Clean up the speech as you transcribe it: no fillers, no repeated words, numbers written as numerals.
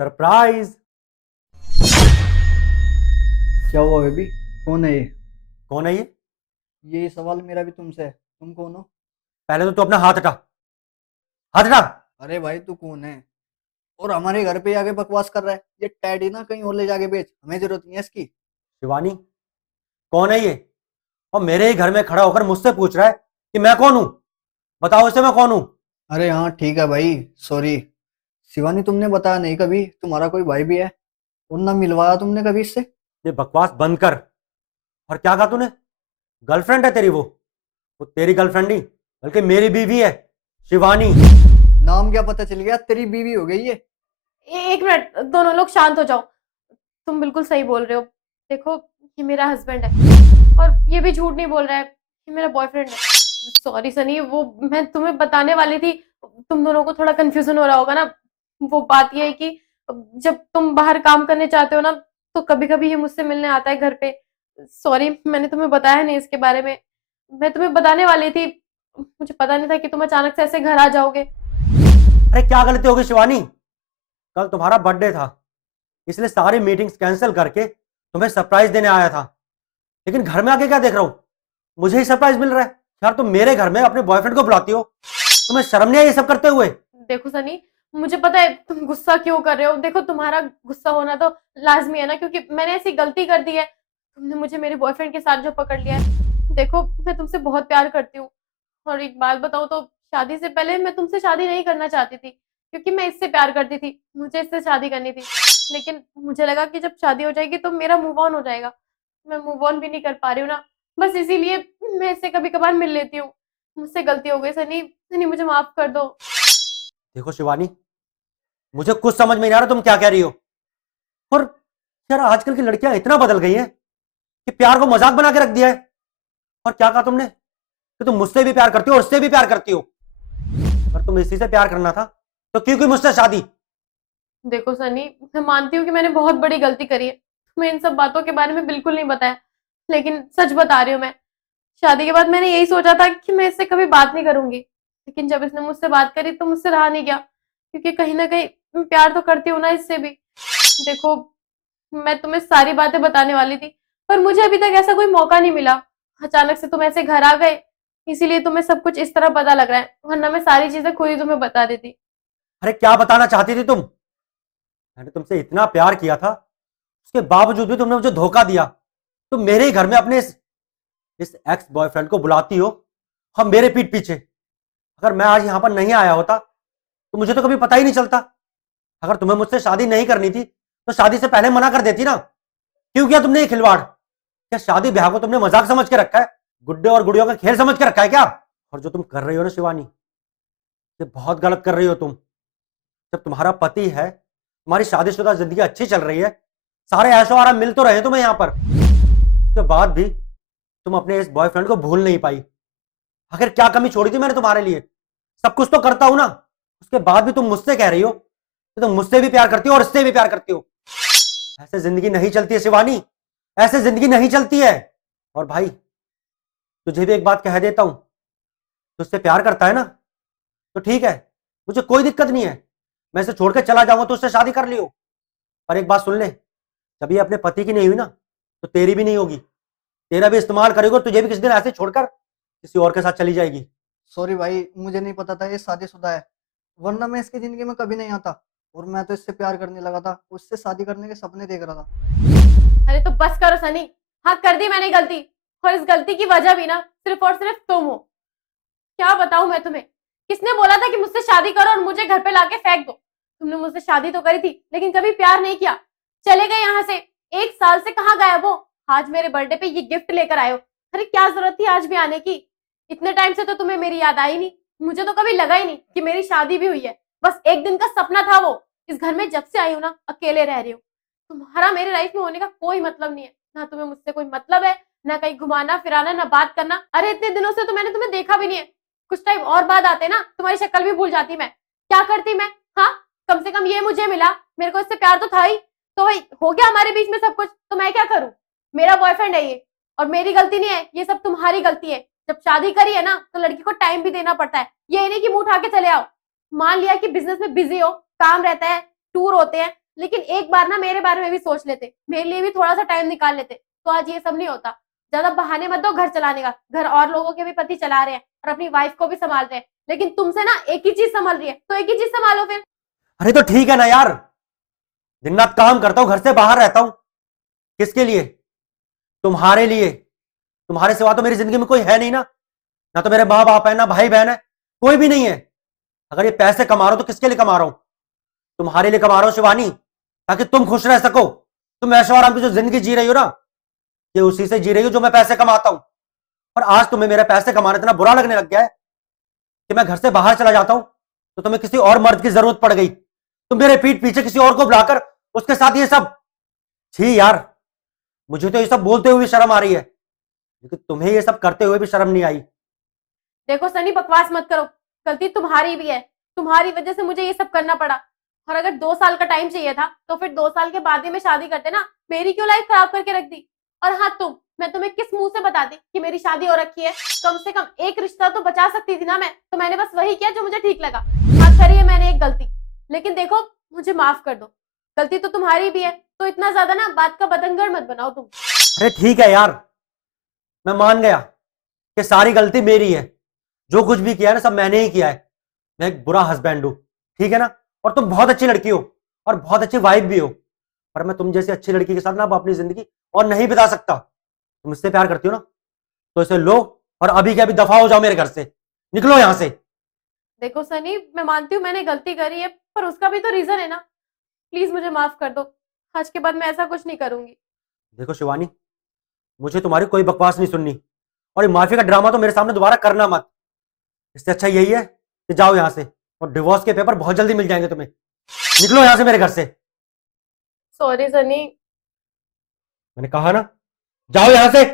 Surprise. क्या हुआ baby? कौन है ये? कौन है ये? ये सवाल मेरा भी तुमसे है। तुम कौन हो? पहले तो तू अपना हाथ हटा। हाथ हटा। अरे भाई तू कौन है? और हमारे घर पे आके बकवास कर रहा है। ये टैडी ना कहीं और ले जाके बेच, हमें जरूरत नहीं है इसकी। शिवानी, कौन है ये? और मेरे ही घर में खड़ा होकर मुझसे पूछ रहा है कि मैं कौन हूं। बताओ इसे, मैं कौन हूं? अरे हाँ ठीक है भाई, सॉरी। शिवानी तुमने बताया नहीं कभी तुम्हारा कोई भाई भी है, और ना मिलवाया तुमने कभी इससे। ये बकवास बंद कर। और क्या कहा तूने? गर्लफ्रेंड है तेरी वो तेरी गर्लफ्रेंड नहीं, बल्कि मेरी बीवी है, शिवानी। नाम क्या पता चल गया, तेरी बीवी हो गई ये। एक मिनट, दोनों लोग शांत हो जाओ। तुम बिल्कुल सही बोल रहे हो। देखो, ये मेरा हस्बैंड है और ये भी झूठ नहीं बोल रहा है, ये मेरा बॉयफ्रेंड है। सॉरी सनी, वो मैं तुम्हें बताने वाली थी। तुम दोनों को थोड़ा कंफ्यूजन हो रहा होगा ना। वो बात ये है कि जब तुम बाहर काम करने जाते हो ना, तो कभी कभी ये मुझसे मिलने आता है घर पे। सॉरी, मैंने तुम्हें बताया नहीं इसके बारे में। मैं तुम्हें बताने वाली थी, मुझे पता नहीं था कि तुम अचानक से ऐसे घर आ जाओगे। अरे क्या गलती होगी शिवानी? कल तुम्हारा बर्थडे था, इसलिए सारी मीटिंग्स कैंसिल करके तुम्हें सरप्राइज देने आया था। लेकिन घर में आके क्या देख रहा हूं? मुझे ही सरप्राइज मिल रहा है। यार तुम मेरे घर में अपने बॉयफ्रेंड को बुलाती हो, तुम्हें शर्म नहीं आई ये सब करते हुए? देखो सनी, मुझे पता है तुम गुस्सा क्यों कर रहे हो। देखो, तुम्हारा गुस्सा होना तो लाजमी है ना, क्योंकि मैंने ऐसी गलती कर दी है। तुमने मुझे मेरे बॉयफ्रेंड के साथ जो पकड़ लिया है। देखो, मैं तुमसे बहुत प्यार करती हूँ। और एक बात बताऊं तो शादी से पहले मैं तुमसे शादी नहीं करना चाहती थी, क्योंकि मैं इससे प्यार करती थी, मुझे इससे शादी करनी थी। लेकिन मुझे लगा कि जब शादी हो जाएगी तो मेरा मूव ऑन हो जाएगा। मैं मूव ऑन भी नहीं कर पा रही हूँ ना, बस इसीलिए मैं इससे कभी कभार मिल लेती हूँ। मुझसे गलती हो गई सनी, सनी मुझे माफ कर दो। देखो शिवानी, मुझे कुछ समझ में नहीं आ रहा तुम क्या कह रही हो। और यार आजकल की लड़कियां इतना बदल गई हैं कि प्यार को मजाक बना के रख दिया है। और क्या कहा तुमने कि तुम मुझसे भी प्यार करती हो और उससे भी प्यार करती हो? अगर तुम इसी से प्यार करना था तो क्यों की मुझसे शादी? देखो सनी, मैं मानती हूँ कि मैंने बहुत बड़ी गलती करी है। तुम्हें इन सब बातों के बारे में बिल्कुल नहीं बताया, लेकिन सच बता रही हूँ मैं। शादी के बाद मैंने यही सोचा था कि मैं इससे कभी बात नहीं करूंगी, लेकिन जब इसने मुझसे बात करी तो मुझसे रहा नहीं गया, क्योंकि कहीं ना कहीं मैं प्यार तो करती हूँ ना इससे भी। देखो, मैं तुम्हें सारी बातें बताने वाली थी, पर मुझे अभी तक ऐसा कोई मौका नहीं मिला। अचानक से तुम ऐसे घर आ गए, इसीलिए तुम्हें सब कुछ इस तरह पता लग रहा है, वरना मैं सारी चीजें खुद ही तुम्हें बता देती। अरे क्या बताना चाहती थी तुम? मैंने तुमसे इतना प्यार किया था, उसके बावजूद भी तुमने मुझे धोखा दिया। तुम मेरे ही घर में अपने इस एक्स बॉयफ्रेंड को बुलाती हो, हम मेरे पीठ पीछे। अगर मैं आज यहां पर नहीं आया होता तो मुझे तो कभी पता ही नहीं चलता। अगर तुम्हें मुझसे शादी नहीं करनी थी तो शादी से पहले मना कर देती ना। क्यों किया तुमने ये खिलवाड़? क्या शादी ब्याह को तुमने मजाक समझ के रखा है? गुड्डे और गुड़ियों का खेल समझ के रखा है क्या? और जो तुम कर रही हो ना शिवानी, ये बहुत गलत कर रही हो तुम। जब तुम्हारा पति है, तुम्हारी शादीशुदा जिंदगी अच्छी चल रही है, सारे ऐशो आराम मिल तो रहे तुम्हें यहां पर, उसके बाद भी तुम अपने इस बॉयफ्रेंड को भूल नहीं पाई। आखिर क्या कमी छोड़ी थी मैंने तुम्हारे लिए? सब कुछ तो करता हूं ना, उसके बाद भी तुम मुझसे कह रही हो कि तुम मुझसे भी प्यार करती हो और इससे भी प्यार करती हो। ऐसे जिंदगी नहीं चलती है शिवानी, ऐसे जिंदगी नहीं चलती है। और भाई, तुझे भी एक बात कह देता हूं, तुझसे प्यार करता है ना, तो ठीक है, मुझे कोई दिक्कत नहीं है। मैं इसे छोड़कर चला जाऊंगा तो उससे शादी कर लियो। पर एक बात सुन ले, जब ये अपने पति की नहीं हुई ना, तो तेरी भी नहीं होगी। तेरा भी इस्तेमाल करेगा और तुझे भी किसी दिन ऐसे छोड़कर किसी और के साथ चली जाएगी। सॉरी भाई, मुझे नहीं पता था ये शादीशुदा है, वरना मैं इसकी जिंदगी में कभी नहीं आता। और मैं तो इससे प्यार करने लगा था, उससे शादी करने के सपने देख रहा था। अरे तो बस करो सनी। हाँ, कर दी मैंने गलती, और इस गलती की वजह भी ना सिर्फ और सिर्फ तुम हो। क्या बताऊं मैं तुम्हें? किसने बोला था कि मुझसे शादी करो और मुझे घर पे लाके फेंक दो? तुमने मुझसे शादी तो करी थी, लेकिन कभी प्यार नहीं किया। चले गए यहाँ से। 1 साल से कहाँ गायब हो? आज मेरे बर्थडे पे ये गिफ्ट लेकर आए हो। अरे क्या जरूरत थी आज भी आने की? इतने टाइम से तो तुम्हें मेरी याद आई नहीं। मुझे तो कभी लगा ही नहीं कि मेरी शादी भी हुई है। बस एक दिन का सपना था वो। इस घर में जब से आई हूँ ना, अकेले रह रही हूँ। तुम्हारा मेरे लाइफ में होने का कोई मतलब नहीं है। ना तुम्हें मुझसे कोई मतलब है, ना कहीं घुमाना फिराना, ना बात करना। अरे इतने दिनों से तो मैंने तुम्हें देखा भी नहीं है। कुछ टाइम और बाद आते ना, तुम्हारी शक्ल भी भूल जाती मैं। क्या करती मैं? हाँ, कम से कम ये मुझे मिला, मेरे को इससे प्यार तो था ही। तो भाई हो गया हमारे बीच में सब कुछ, तो मैं क्या करूं? मेरा बॉयफ्रेंड है ये, और मेरी गलती नहीं है, ये सब तुम्हारी गलती है। जब शादी करी है ना, तो लड़की को टाइम भी देना पड़ता है। ये नहीं कि मुंह उठा के चले आओ। मान लिया कि बिजनेस में बिजी हो, काम रहता है, टूर होते हैं, लेकिन एक बार ना मेरे बारे में भी सोच लेते, मेरे लिए भी थोड़ा सा टाइम निकाल लेते, तो आज ये सब नहीं होता। ज्यादा बहाने मत दो घर चलाने का। घर और लोगों के भी पति चला रहे हैं और अपनी वाइफ को भी संभाल रहे हैं, लेकिन तुमसे ना एक ही चीज संभाल रही है, तो एक ही चीज संभालो फिर। अरे तो ठीक है ना यार, दिन रात काम करता हूं, घर से बाहर रहता हूं, किसके लिए? तुम्हारे लिए। तुम्हारे सिवा तो मेरी जिंदगी में कोई है नहीं ना। ना तो मेरे माँ बाप है, ना भाई बहन है, कोई भी नहीं है। अगर ये पैसे कमा रहा हूं तो किसके लिए कमा रहा हूं? तुम्हारे लिए कमा रहा हूं शिवानी, ताकि तुम खुश रह सको। तुम ऐशो आराम की जो जिंदगी जी रही हो ना, ये उसी से जी रही हो जो मैं पैसे कमाता हूं। और आज तुम्हें मेरे पैसे कमाना इतना बुरा लगने लग गया है कि मैं घर से बाहर चला जाता हूं तो तुम्हें किसी और मर्द की जरूरत पड़ गई। तुम मेरे पीठ पीछे किसी और को बुलाकर उसके साथ ये सब। छी यार, मुझे तो ये सब बोलते हुए भी शर्म आ रही है, लेकिन तुम्हें ये सब करते हुए भी शर्म नहीं आई। देखो सनी, बकवास मत करो। गलती तुम्हारी भी है, तुम्हारी वजह से मुझे ये सब करना पड़ा। और अगर 2 साल का टाइम चाहिए था तो फिर 2 साल के बाद ही में शादी करते ना। मेरी क्यों लाइफ खराब करके रख दी? और हाँ, मैं तुम्हें किस मुंह से बताती कि मेरी शादी हो रखी है? कम से कम एक रिश्ता तो बचा सकती थी ना मैं। तो मैंने बस वही किया जो मुझे ठीक लगा। हाँ, करी है मैंने एक गलती, लेकिन देखो, मुझे माफ कर दो। गलती तो तुम्हारी भी है, तो इतना ज्यादा ना बात का बतंगड़ मत बनाओ तुम। अरे ठीक है यार, मैं मान गया कि सारी गलती मेरी है। जो कुछ भी किया है ना, सब मैंने ही किया है। मैं एक बुरा हस्बैंड हूं, ठीक है ना? और तुम बहुत अच्छी लड़की हो और बहुत अच्छी वाइफ भी हो, पर मैं तुम जैसी अच्छी लड़की के साथ ना अब अपनी जिंदगी और नहीं बिता सकता। तुम मुझसे प्यार करती हो ना, तो इसे लो और अभी के अभी दफा हो जाओ मेरे घर से। निकलो यहां से। देखो सनी, मैं मानती हूँ मैंने गलती करी है, पर उसका भी तो रीजन है ना। प्लीज मुझे माफ कर दो। आज के बाद मैं ऐसा कुछ नहीं करूंगी। देखो शिवानी, मुझे तुम्हारी कोई बकवास नहीं सुननी, और ये माफी का ड्रामा तो मेरे सामने दोबारा करना मत। इससे अच्छा यही है कि जाओ यहां से, और डिवोर्स के पेपर बहुत जल्दी मिल जाएंगे तुम्हें। निकलो यहां से मेरे घर से। सॉरी सनी। मैंने कहा ना, जाओ यहां से।